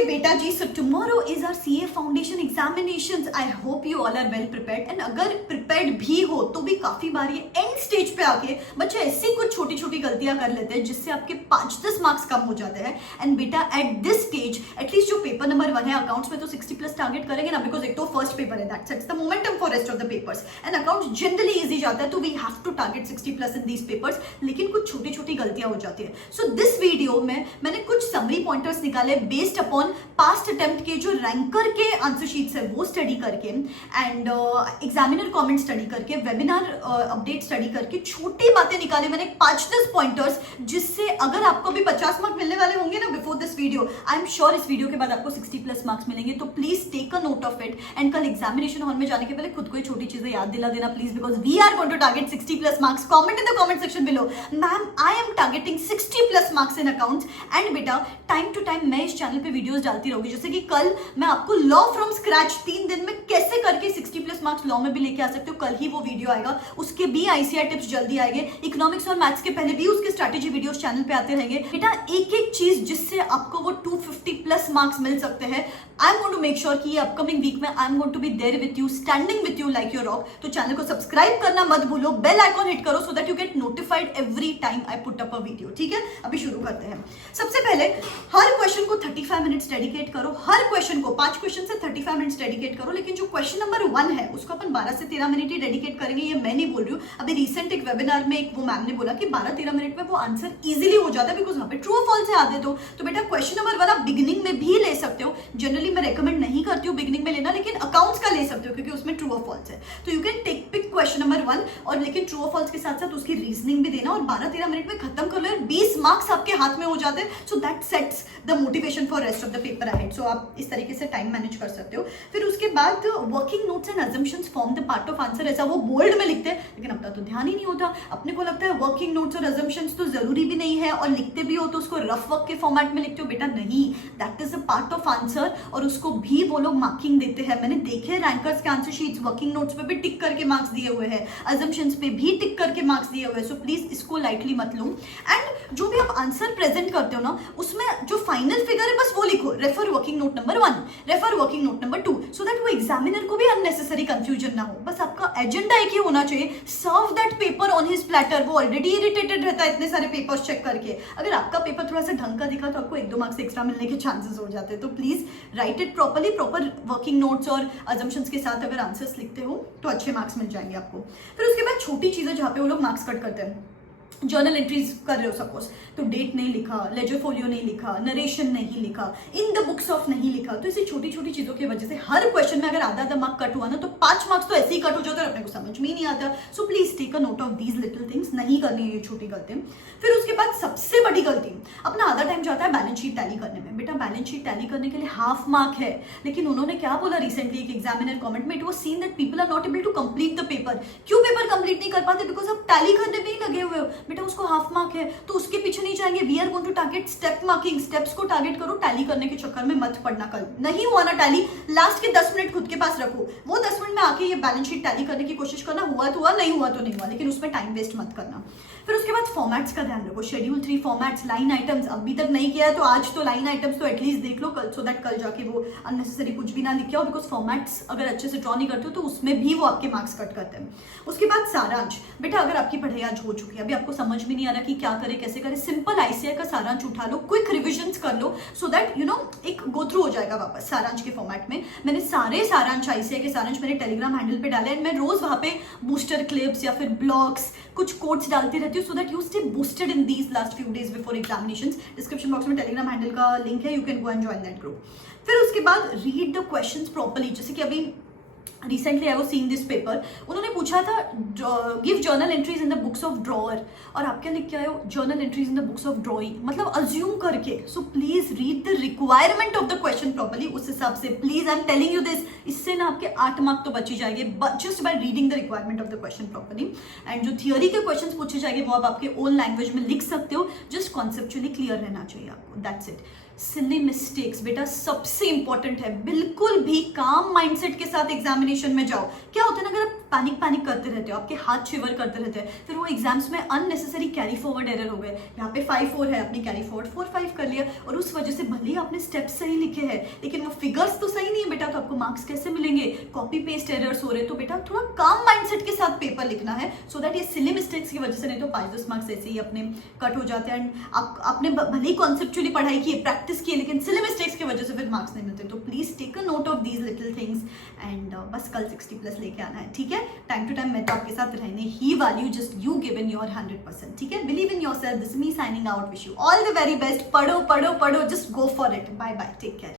Okay, beta ji, so tomorrow is our CA foundation examinations. I hope you all are well prepared. And अगर prepared भी हो तो भी काफी बार ये end stage पे आके बच्चे ऐसी कुछ छोटी छोटी गलतियां कर लेते हैं जिससे आपके 5-10 मार्क्स कम हो जाते हैं. And बेटा at this stage, at least जो पेपर नंबर 1 है अकाउंट्स में तो 60 प्लस टारगेट करेंगे ना, बिकॉज एक तो फर्स्ट पेपर है, that sets the momentum for rest of the papers. And accounts generally easy जाता है तो we have to target 60 plus in these papers. लेकिन कुछ छोटी छोटी गलतियां हो जाती है. So this वीडियो में मैंने कुछ समरी पॉइंटर्स निकाले बेस्ड अपॉन पास्ट अटेम्प्ट के जो रैंकर के आंसर शीट्स है वो स्टडी करके एंड एग्जामिनर कमेंट स्टडी करके वेबिनार अपडेट स्टडी करके छोटी बातें निकाले मैंने 5-10 पॉइंटर्स, जिससे अगर आपको भी 50 मार्क्स मिलने वाले होंगे ना before this video, I am sure इस वीडियो के बाद आपको 60 प्लस मार्क्स मिलेंगे. तो please take a note of it and कल एग्जामिनेशन हॉल में जाने के पहले खुद को छोटी चीजें याद दिला देना please, because we are going to target 60 plus marks. Comment in the comment section below, ma'am I am targeting 60 plus marks in accounts. And बेटा टाइम टू टाइम मैं इस चैनल पे वीडियोस डालती रहूंगी, जैसे कि कल मैं आपको लॉ फ्रॉम स्क्रैच 3 दिन में कैसे करके 60 प्लस मार्क्स लॉ में भी लेके आ सकते हो, कल ही वो वीडियो आएगा. उसके भी आईसीआर टिप्स जल्दी आएंगे. इकोनॉमिक्स और मैथ्स के पहले भी उसके स्ट्रैटेजी वीडियोस चैनल पे आते रहेंगे. बेटा एक एक चीज जिससे आपको वो 250 प्लस मार्क्स मिल सकते हैं, I am going to make sure कि ये अपकमिंग वीक में I am going to be there with you, standing with you like your rock. तो चैनल को सब्सक्राइब करना मत भूलो, बेल आइकॉन हिट करो so that you get notified every time I put up a video. ठीक है, अभी शुरू करते हैं. सबसे पहले हर क्वेश्चन को 35 मिनट्स डेडिकेट करो. हर क्वेश्चन को 5 क्वेश्चन से 35 मिनट्स डेडिकेट करो. लेकिन जो क्वेश्चन नंबर 1 है उसको अपन 12 से 13 मिनट ही डेडिकेट करेंगे. ये मैं नहीं बोल रही हूँ, अभी रिसेंट एक वेबिनार में एक वो मैम ने बोला कि 12-13 मिनट में वो आंसर इजीली हो जाता है, बिकॉज वहां पे ट्रू और फॉल्स है आधे. तो बेटा क्वेश्चन नंबर 1 आप बिगिनिंग में भी ले सकते हो. जनरली मैं रेकमेंड नहीं करती हूँ बिगिनिंग में लेना, लेकिन अकाउंट्स का ले सकते हो क्योंकि उसमें ट्रू और फॉल्स है. तो you can take pick question number 1 और लेकिन ट्रू और फॉल्स के साथ साथ उसकी रीजनिंग भी देना और 12-13 मिनट में खत्म कर लो. 20 मार्क्स आपके हाथ में हो जाते हैं. So that sets the motivation for rest of the paper ahead. सो आप इस तरीके से टाइम मैनेज कर सकते हो. फिर उसके बाद working notes and assumptions form the part of answer. ऐसा वो बोल्ड में लिखते हैं लेकिन अपना तो ध्यान ही नहीं होता. अपने को लगता है वर्किंग नोट्स और अजम्पशंस तो जरूरी भी नहीं है, और लिखते भी हो तो उसको रफ वर्क के फॉर्मेट में लिखते हो. बेटा नहीं, that is a part of answer और उसको भी वो लोग मार्किंग देते हैं. मैंने देखे रैंकर्स के आंसर शीट्स वर्किंग नोट्स पे भी टिक करके मार्क्स दिए हुए हैं, अजम्पशंस पे भी टिक करके मार्क्स दिए हुए हैं. सो प्लीज इसको लाइटली मत लो. एंड जो भी आप आंसर प्रेजेंट करते हो ना, उसमें जो फाइनल फिगर है बस वो लिखो. Refer working note number 1, refer working note number 2, so that वो एग्जामिनर को भी अननेसेसरी कंफ्यूजन ना हो. बस आपका एजेंडा एक ही होना चाहिए, serve that paper on his platter. वो ऑलरेडी इरिटेटेड रहता है इतने सारे पेपर्स चेक करके. अगर आपका पेपर थोड़ा सा ढंग का दिखा तो आपको 1-2 मार्क्स एक्स्ट्रा मिलने के चांसेस हो जाते हैं. तो please right it properly. Proper working notes और अजम्पशंस के साथ अगर आंसर्स लिखते हो तो अच्छे मार्क्स मिल जाएंगे आपको. फिर उसके बाद छोटी चीजें जहां पे वो लोग मार्क्स कट करते हैं. जर्नल एंट्रीज कर रहे हो सपोज, तो डेट नहीं लिखा, लेजर फोलियो नहीं लिखा, नरेशन नहीं लिखा, इन द बुक्स ऑफ नहीं लिखा. तो ऐसी छोटी छोटी चीजों की वजह से हर क्वेश्चन में अगर आधा मार्क कट हुआ ना तो 5 मार्क्स तो ऐसे ही कट हो जाते हैं और अपने को समझ में ही नहीं आता. So please take a note of these little things. नहीं करनी है ये छोटी गलती. फिर उसके बाद सबसे बड़ी गलती, अपना आधा टाइम जाता है बैलेंस शीट टैली करने में. बेटा बैलेंस शीट टैली करने के लिए हाफ मार्क है, लेकिन उन्होंने क्या बोला रिसेंटली एक एग्जामिनर कमेंट में, it was seen that people are not able to complete the paper. क्यों पेपर कंप्लीट नहीं कर पाते? बिकॉज आप टैली करने में ही लगे हुए हो. बेटा उसको हाफ मार्क है तो उसके पीछे नहीं जाएंगे. We are going to target step marking. Steps को टारगेट करो, टैली करने के चक्कर में मत पड़ना. कल नहीं हुआ ना टैली, लास्ट के 10 मिनट खुद के पास रखो. वो 10 मिनट में आके ये बैलेंस शीट टैली करने की कोशिश करना. हुआ तो हुआ, नहीं हुआ तो नहीं हुआ, लेकिन उसमें टाइम वेस्ट मत करना. फिर उसके बाद फॉर्मेट्स का ध्यान रखो. शेड्यूल 3 फॉर्मेट्स, लाइन आइटम्स अभी तक नहीं किया है तो आज तो लाइन आइटम्स तो एटलीस्ट देख लो कल, सो दैट कल जाके वो अननेसेसरी कुछ भी ना लिखे हो. बिकॉज फॉर्मेट्स अगर अच्छे से ड्रॉ नहीं करते हो तो उसमें भी वो आपके मार्क्स कट करते हैं. उसके बाद सारांश. बेटा अगर आपकी पढ़ाई आज हो चुकी है, अभी आपको समझ में नहीं आ रहा कि क्या करे कैसे करे, सिंपल आईसीआई का सारांश उठा लो, क्विक रिविजन्स कर लो, सो दैट यू नो एक गो थ्रू हो जाएगा वापस सारांश के फॉर्मेट में. मैंने सारे सारांश आईसीआई के सारांश मेरे टेलीग्राम हैंडल पे डाले एंड मैं रोज वहां पे बूस्टर क्लिप्स या फिर ब्लॉग्स कुछ कोट्स डालती रहती हूँ, सो that you stay boosted in these last few days before examinations. Description box में टेलीग्राम हैंडल का लिंक है, you can go and join that group. फिर उसके बाद रीड द क्वेश्चंस प्रॉपर्ली. जैसे कि अभी recently I was seeing this paper, उन्होंने पूछा था give journal entries in the books of drawer, और आप क्या लिख के आए हो? Journal entries in the books of drawing, मतलब अज्यूम करके. So please read the requirement of the question properly. उस हिसाब से please I am telling you this, इससे ना आपके 8 मार्क तो बच ही जाएंगे just by reading the requirement of the question properly. And जो थियोरी के क्वेश्चन पूछे जाएंगे वो आप आपके ओन लैंग्वेज में लिख सकते हो. जस्ट कॉन्सेप्चुअली क्लियर रहना चाहिए आपको, दैट्स इट. सिली मिस्टेक्स बेटा सबसे इंपॉर्टेंट है। बिल्कुल भी काम माइंडसेट के साथ एग्जामिनेशन में जाओ। क्या होता है ना, अगर आप पैनिक करते रहते हो, आपके हाथ शिवर करते रहते हैं, फिर वो एग्जाम्स में अननेसेसरी कैरी फॉरवर्ड एरर हो गए। यहाँ पे 5-4 है, आपने कैरी फॉरवर्ड 4-5 कर लिया, और उस वजह से भले ही आपने स्टेप्स सही लिखे हैं लेकिन वो फिगर्स तो सही नहीं है बेटा, तो आपको मार्क्स कैसे मिलेंगे? कॉपी पेस्ट एरर्स हो रहे, तो बेटा थोड़ा काम माइंडसेट के साथ पेपर लिखना है, सो दैट ये सिली मिस्टेक्स की वजह से नहीं तो 5-10 मार्क्स ऐसे ही अपने कट हो जाते हैं। एंड आपने भले ही कॉन्सेप्चुअली पढ़ाई की, प्रैक्टिस की, लेकिन सिली मिस्टेक्स की वजह से फिर मार्क्स नहीं मिलते। तो please take a note of these little things and बस कल 60+ लेके आना है, ठीक है? टाइम टू टाइम मैं तो आपके साथ रहने ही वाली हूँ, just you give in your 100%, ठीक है? Believe in yourself. This me signing out, wish you all the very best. पढ़ो पढ़ो पढ़ो, just go for it. Bye bye, take care.